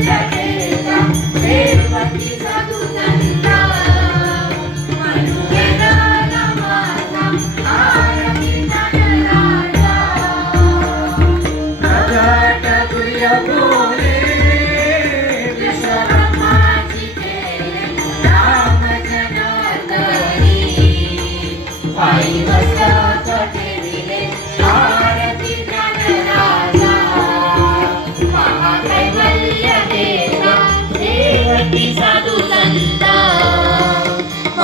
Yeah.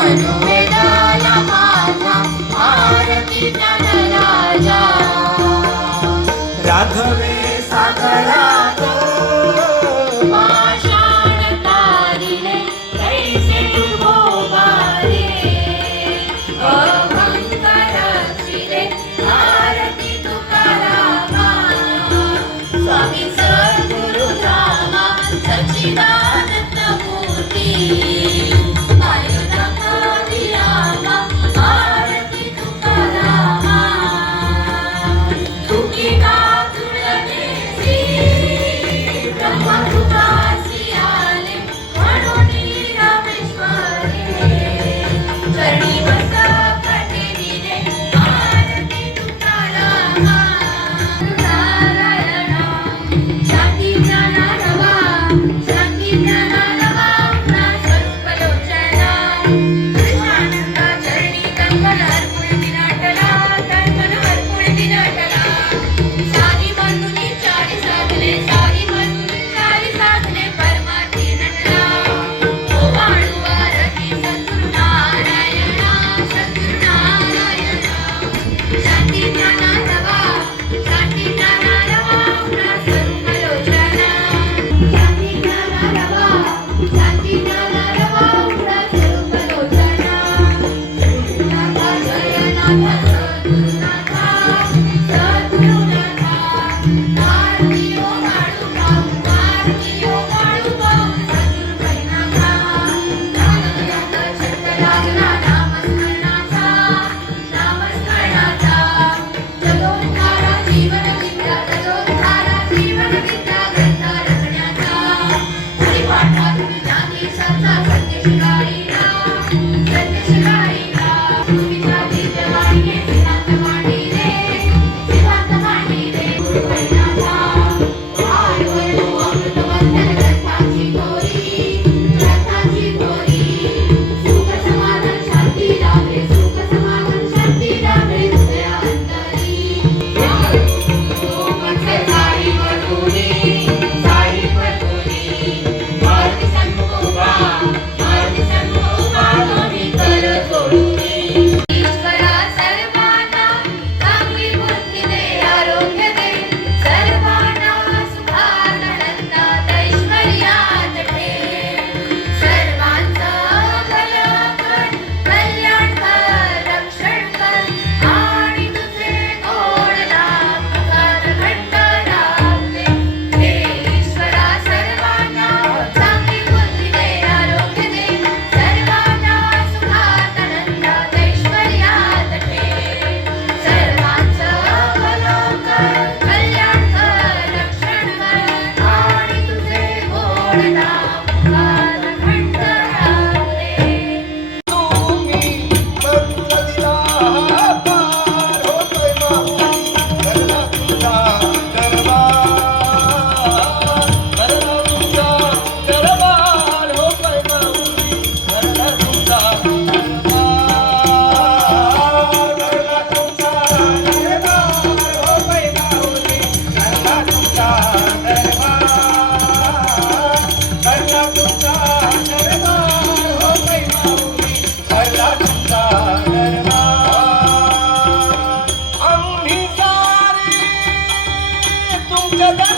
one. ಜಗದ